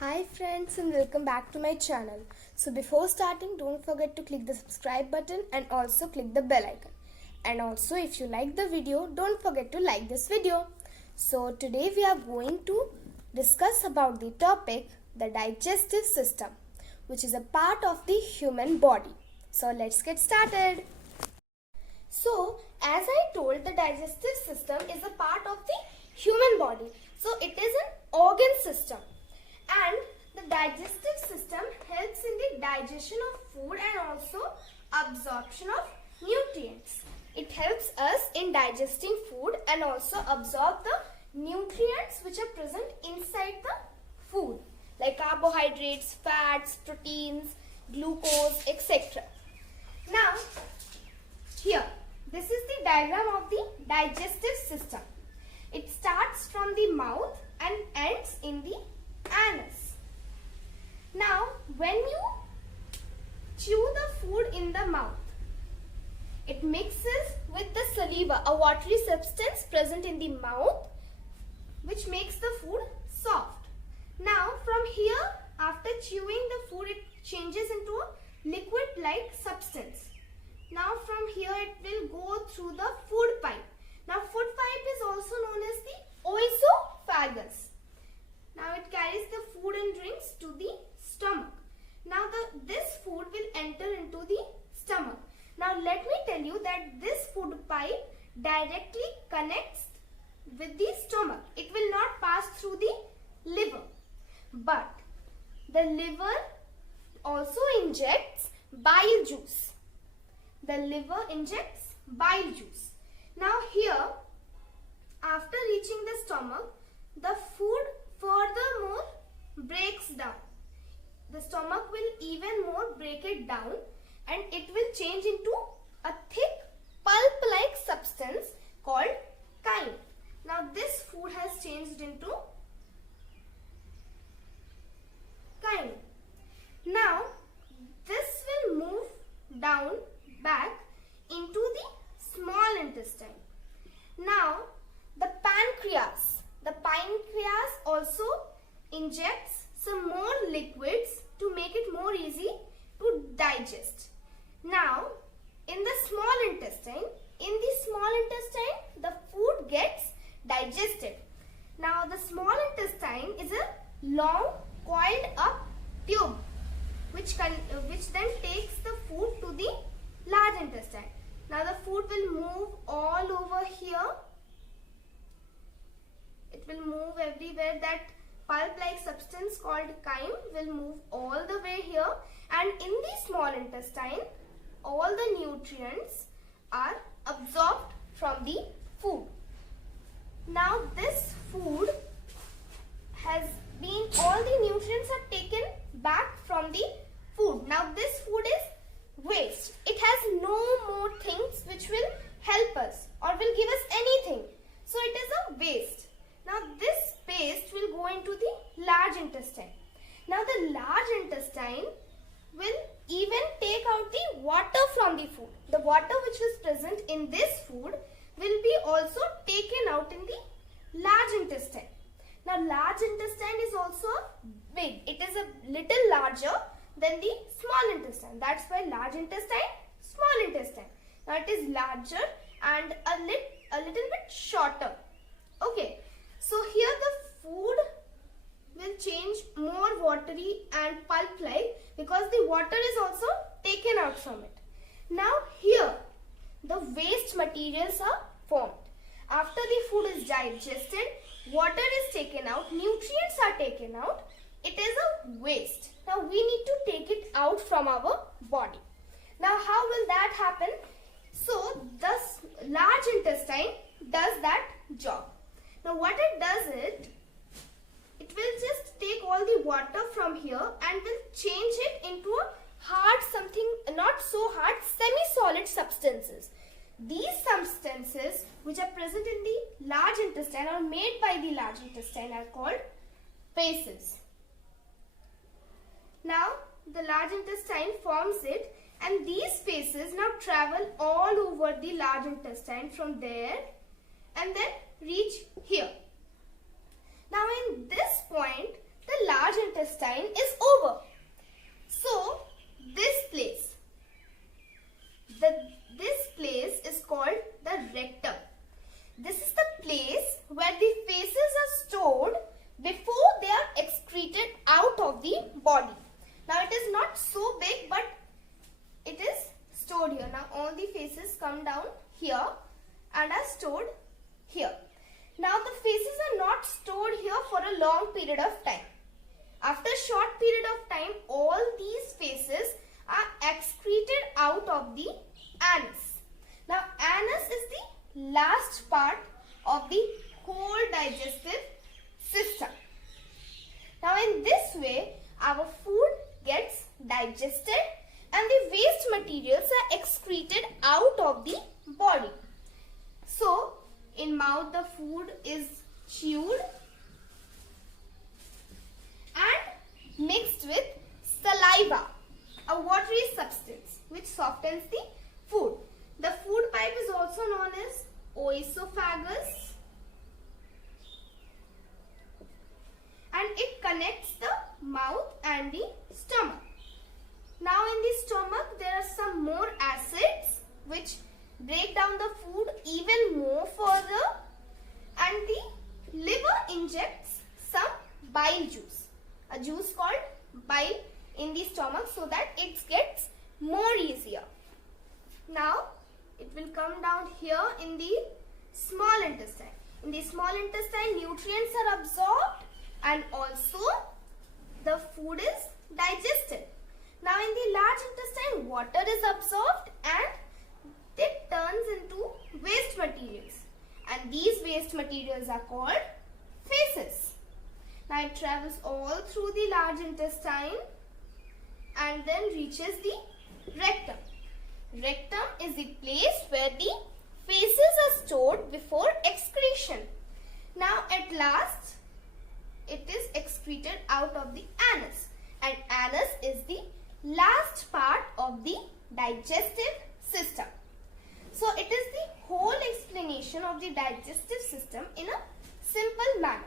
Hi friends and welcome back to my channel. So before starting, don't forget to click the subscribe button and also click the bell icon. And also if you like the video, don't forget to like this video. So today we are going to discuss about the topic the digestive system, which is a part of the human body. So let's get started. So as I told, the digestive system is a part of the human body. So it is an organ system. And the digestive system helps in the digestion of food and also absorption of nutrients. It helps us in digesting food and also absorb the nutrients which are present inside the food, like carbohydrates, fats, proteins, glucose, etc. Now, here, this is the diagram of the digestive system. It starts from the mouth and ends in the anus. Now, when you chew the food in the mouth, it mixes with the saliva, a watery substance present in the mouth, which makes the food soft. Now, from here, after chewing the food, it changes into a liquid-like substance. Now, from here, it will go through the food pipe. Now, food pipe is also known as the oesophagus. Now it carries the food and drinks to the stomach. Now this food will enter into the stomach. Now let me tell you that this food pipe directly connects with the stomach. It will not pass through the liver. But the liver also injects bile juice. The liver injects bile juice. Now here, after reaching the stomach, the food furthermore breaks down. The stomach will even more break it down and it will change into a thick pulp-like substance called chyme. Now this food has changed into chyme. Now this will move down back into the small intestine. Now the pancreas also injects some more liquids to make it more easy to digest. Now, in the small intestine, the food gets digested. Now, the small intestine is a long coiled up tube which then takes the food to the large intestine. Now, the food will move all over here. It will move everywhere. That pulp-like substance called chyme will move all the way here, and in the small intestine, all the nutrients are absorbed from the food. Now this food all the nutrients are taken back from the food. Now this food is waste. It has no more things which will help us or will give us anything. So it is a waste. Now this paste will go into the large intestine. Now the large intestine will even take out the water from the food. The water which is present in this food will be also taken out in the large intestine. Now large intestine is also big. It is a little larger than the small intestine. That's why large intestine, small intestine. Now it is larger and a little bit shorter. Okay. So here the food will change more watery and pulp-like because the water is also taken out from it. Now here the waste materials are formed. After the food is digested, water is taken out, nutrients are taken out. It is a waste. Now we need to take it out from our body. Now how will that happen? So the large intestine does that job. Now what it does is, it will just take all the water from here and will change it into a hard something, not so hard, semi-solid substances. These substances which are present in the large intestine or made by the large intestine are called feces. Now the large intestine forms it, and these feces now travel all over the large intestine from there and then reach here. Now in this point, the large intestine place where the feces are stored before they are excreted out of the body. Now it is not so big, but it is stored here. Now all the feces come down here and are stored here. Now the feces are not stored here for a long period of time. After a short period of time, all these feces are excreted out of the anus. Now anus is the last part of the whole digestive system. Now in this way, our food gets digested and the waste materials are excreted out of the body. So, in mouth the food is chewed and mixed with saliva, a watery substance which softens the food. The food pipe is also known as oesophagus and it connects the mouth and the stomach. Now in the stomach there are some more acids which break down the food even more further, and the liver injects some bile juice, a juice called bile in the stomach, so that it gets more easier. Now it will come down here in the small intestine. In the small intestine, nutrients are absorbed and also the food is digested. Now in the large intestine, water is absorbed and it turns into waste materials, and these waste materials are called feces. Now it travels all through the large intestine and then reaches the rectum. Rectum is the place where the feces are stored before excretion. Now at last it is excreted out of the anus, and anus is the last part of the digestive system. So it is the whole explanation of the digestive system in a simple manner.